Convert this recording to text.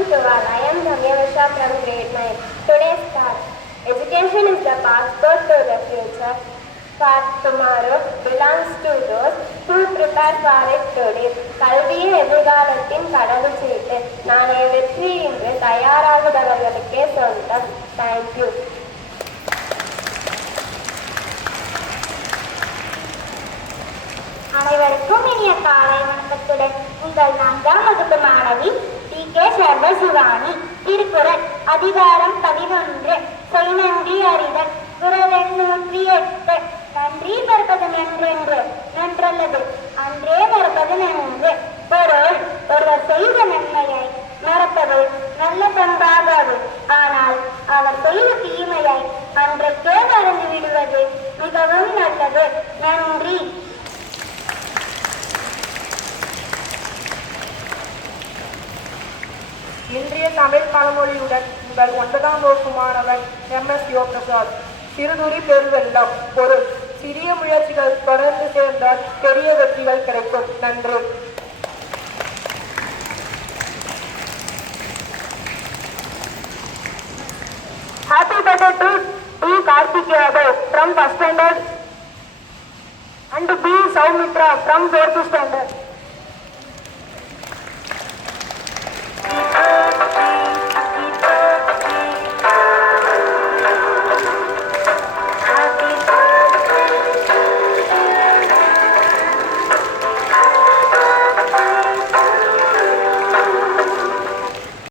morning to all. I am Dhamyavasha from grade 9. Today's thought. Education is the passport to the future. For tomorrow belongs to those who prepare for it today. கல்வியே எதிர்காலத்தின் கடவுள் சீட்டு. நாளைய வெற்றி இன்று தயாராகுபவர்களுக்கே சொந்தம். Thank you. அனைவருக்கும் இனிய காலை வணக்கத்துடன் உங்கள் 4ஆம் வகுப்பு மாணவி டி.கே. சர்வசிவானி. திருக்குறள் அதிகாரம் 11 செய் நன்றி அறிதல். குறள் எண் 108. நன்றி மறப்பது நன்றென்று நன்றல்லது அன்றே மறப்பது நன்று. பொருள் ஒருவர் செய்த நன்மையை மறப்பது நல்ல பண்பாகாது. ஆனால் அவர் செய்த தீமையை அன்றைக்கே மறந்து விடுவது மிகவும் நல்லது. நன்றி. இன்றைய தமிழ் பழமொழியுடன் உங்கள் 9ஆம் வகுப்பு மாணவன் எம்.எஸ். யோகசாத். சிறுதுளி பெருவெள்ளம். பொருள் சிறிய முயற்சிகள் தொடர்ந்து சேர்ந்தால் பெரிய வெற்றிகள் கிடைக்கும். நன்று. Happy birthday to T. Karthik Yadav from 1st standard and B. Soumitra from 4th standard.